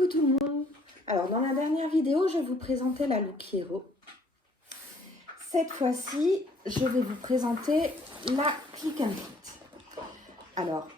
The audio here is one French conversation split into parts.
Coucou tout le monde. Alors dans la dernière vidéo, je vous présentais la Look Hero. Cette fois-ci, je vais vous présenter la Click and Fit. Alors,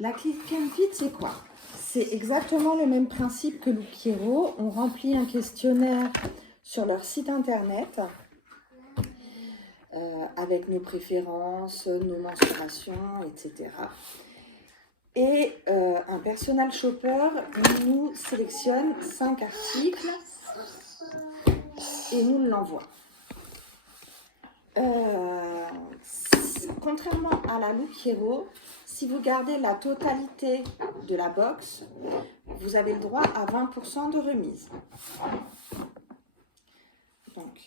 la Click and Fit, c'est quoi? C'est exactement le même principe que Look Hero. On remplit un questionnaire sur leur site internet avec nos préférences, nos mensurations, etc. Et un personal shopper nous sélectionne 5 articles et nous l'envoie. Contrairement à la Look Hero, si vous gardez la totalité de la box, vous avez le droit à 20% de remise. Donc,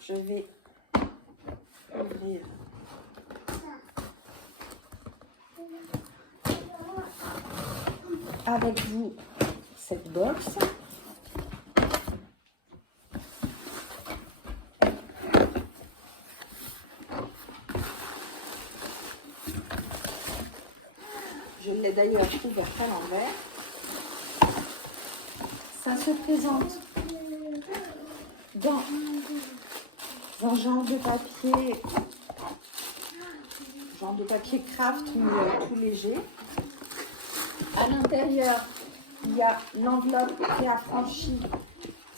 je vais ouvrir avec vous cette box. Je l'ai d'ailleurs ouverte à l'envers. Ça se présente dans un genre de papier craft ou tout léger. À l'intérieur, il y a l'enveloppe qui est affranchie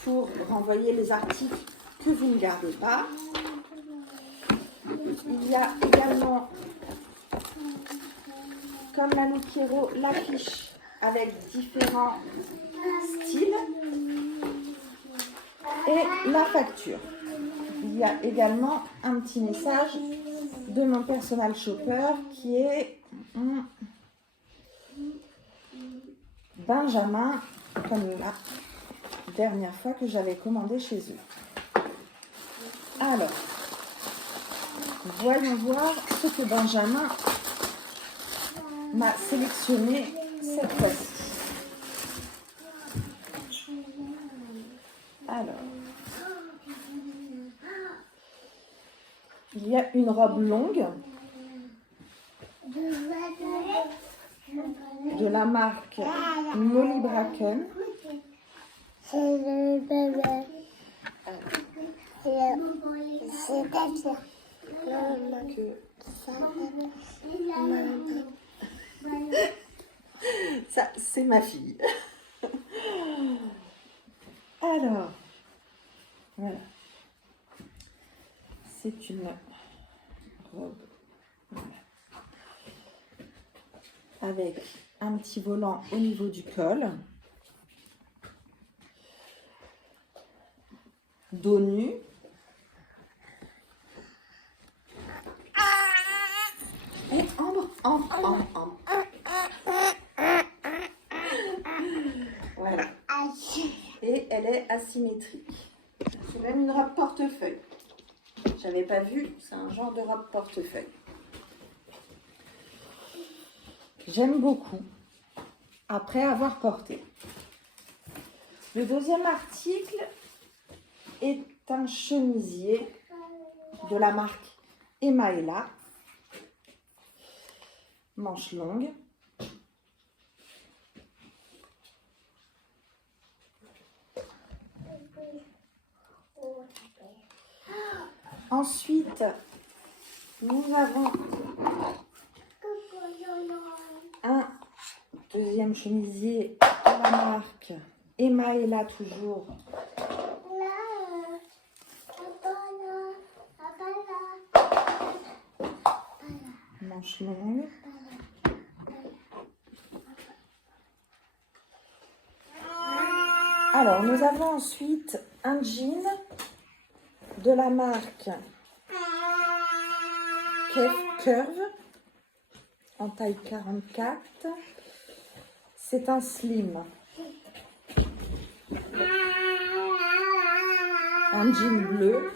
pour renvoyer les articles que vous ne gardez pas. Il y a également, comme la Look Hero, l'affiche avec différents styles et la facture. Il y a également un petit message de mon personal shopper qui est Benjamin, comme la dernière fois que j'avais commandé chez eux. Alors, voyons voir ce que Benjamin m'a sélectionné cette fois-ci. Alors, il y a une robe longue de la marque Molly Bracken. Ça, c'est ma fille. Alors, voilà. C'est une robe avec un petit volant au niveau du col, dos nu, et ambre. Voilà. Et elle est asymétrique. C'est même une robe portefeuille. J'avais pas vu, c'est un genre de robe portefeuille. J'aime beaucoup, après avoir porté. Le deuxième article est un chemisier de la marque Emaela, manche longue. Ensuite, nous avons un deuxième chemisier de la marque Emaela toujours. Manche longue. Alors, nous avons ensuite un jean de la marque Curve en taille 44. C'est un slim. Un jean bleu.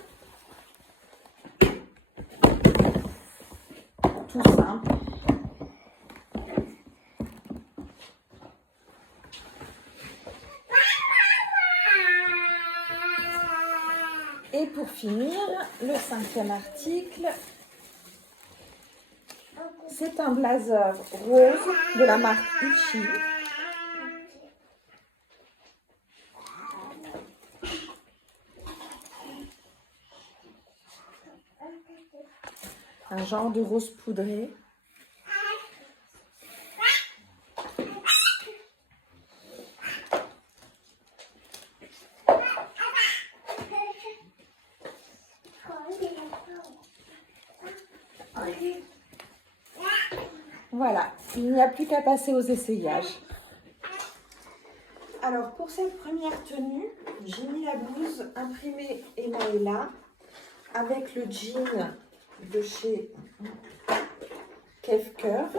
Tout simple. Et pour finir, le cinquième article, c'est un blazer rose de la marque Uchi. un genre de rose poudré. Voilà, il n'y a plus qu'à passer aux essayages. Alors pour cette première tenue, j'ai mis la blouse imprimée Emaëlla avec le jean de chez Kef Curve.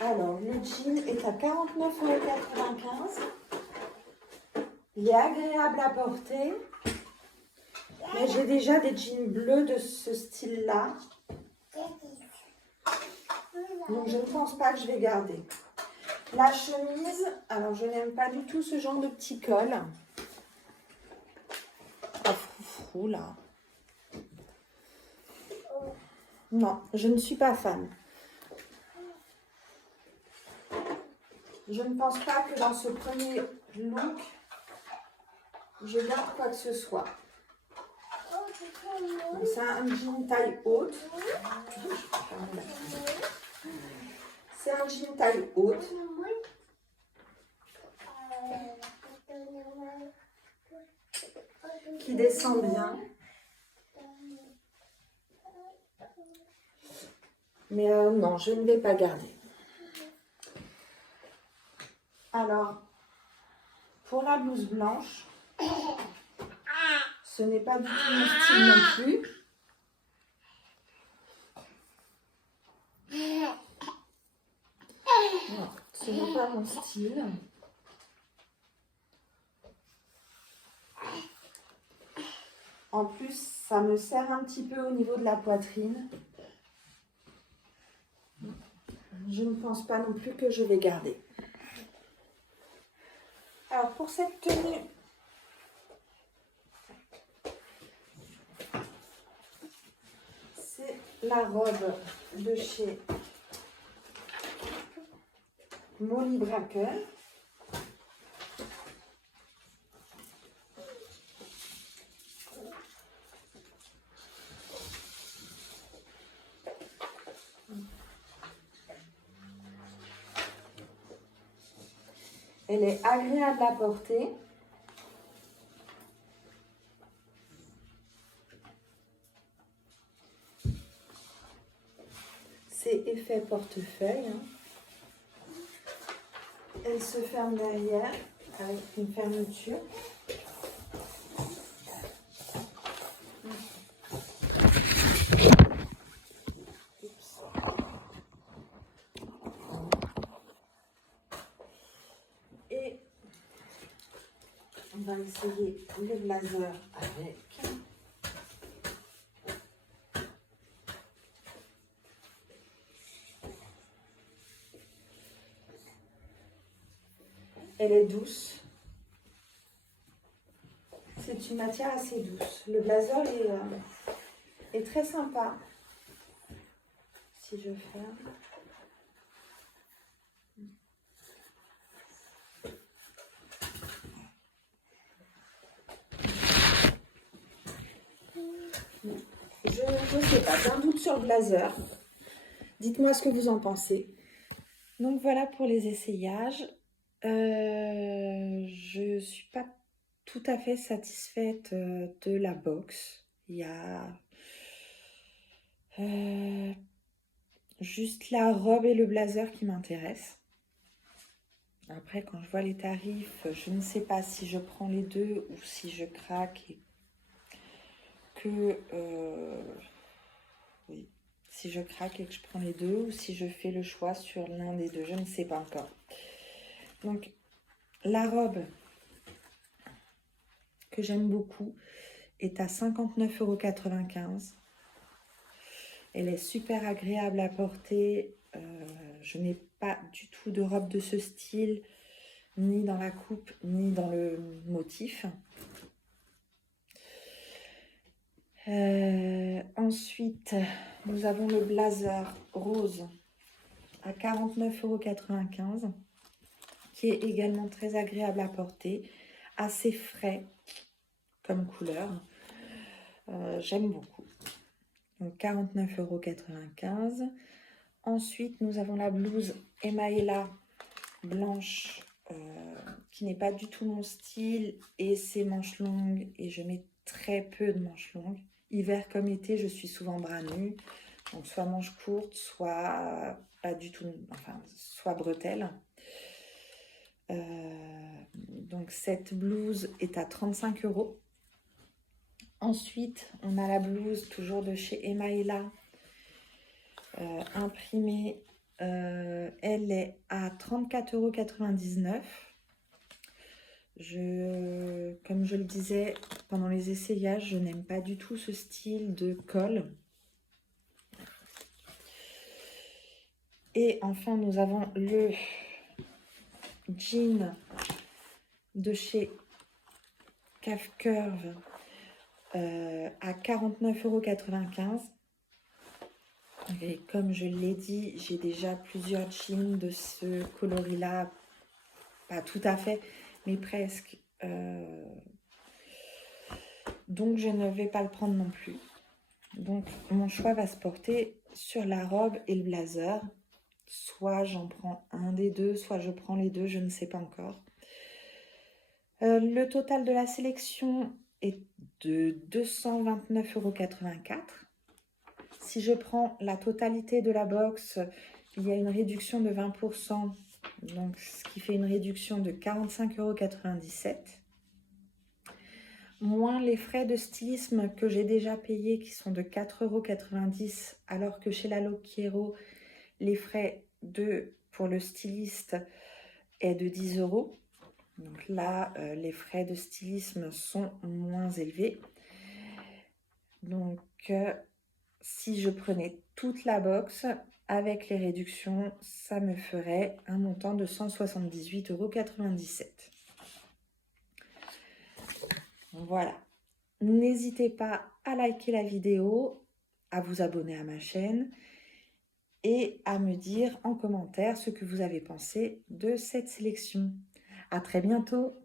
Alors le jean est à 49,95 €. Il est agréable à porter. Mais j'ai déjà des jeans bleus de ce style-là. Donc je ne pense pas que je vais garder. La chemise, alors je n'aime pas du tout ce genre de petit col. Ah, froufrou là. Non, je ne suis pas fan. Je ne pense pas que dans ce premier look, je garde quoi que ce soit. C'est un jean taille haute. C'est un jean taille haute. Qui descend bien. Mais non, je ne vais pas garder. Alors, pour la blouse blanche, ce n'est pas du tout mon style non plus. Non, ce n'est pas mon style. En plus, ça me serre un petit peu au niveau de la poitrine. Je ne pense pas non plus que je vais garder. Alors, pour cette tenue, c'est la robe de chez Molly Bracken. Elle est agréable à porter. C'est effet portefeuille. Elle se ferme derrière avec une fermeture. Et on va essayer le blazer avec. Elle est douce. C'est une matière assez douce. Le blazer est très sympa. Si je ferme. Je ne sais pas, j'ai un doute sur le blazer. Dites-moi ce que vous en pensez. Donc voilà pour les essayages. Je ne suis pas tout à fait satisfaite de la box. Il y a juste la robe et le blazer qui m'intéressent. Après, quand je vois les tarifs, je ne sais pas si je prends les deux ou si je craque et que... oui, si je craque et que je prends les deux ou si je fais le choix sur l'un des deux. Je ne sais pas encore. Donc, la robe que j'aime beaucoup est à 59,95 €. Elle est super agréable à porter. Je n'ai pas du tout de robe de ce style, ni dans la coupe, ni dans le motif. Ensuite, nous avons le blazer rose à 49,95 €, qui est également très agréable à porter, assez frais comme couleur. J'aime beaucoup. Donc 49,95 €. Ensuite, nous avons la blouse Emaïla blanche qui n'est pas du tout mon style et c'est manches longues et je mets très peu de manches longues. Hiver comme été, je suis souvent bras nus, donc soit manches courtes, soit pas du tout, enfin, soit bretelles. Donc cette blouse est à 35 €. Ensuite, on a la blouse toujours de chez Emaïla, imprimée. Elle est à 34,99 €. Comme je le disais pendant les essayages, je n'aime pas du tout ce style de col. Et enfin, nous avons le jean de chez Calf Curve à 49,95 €. Et comme je l'ai dit, j'ai déjà plusieurs jeans de ce coloris-là, pas tout à fait, mais presque. Donc je ne vais pas le prendre non plus. Donc mon choix va se porter sur la robe et le blazer. Soit j'en prends un des deux, soit je prends les deux, je ne sais pas encore. Le total de la sélection est de 229,84 €. Si je prends la totalité de la box, il y a une réduction de 20%, donc ce qui fait une réduction de 45,97 €. Moins les frais de stylisme que j'ai déjà payés qui sont de 4,90 €, alors que chez la Loquiero, les frais pour le styliste est de 10 €. Donc là, les frais de stylisme sont moins élevés. Donc, si je prenais toute la box avec les réductions, ça me ferait un montant de 178,97 €. Voilà. N'hésitez pas à liker la vidéo, à vous abonner à ma chaîne et à me dire en commentaire ce que vous avez pensé de cette sélection. À très bientôt!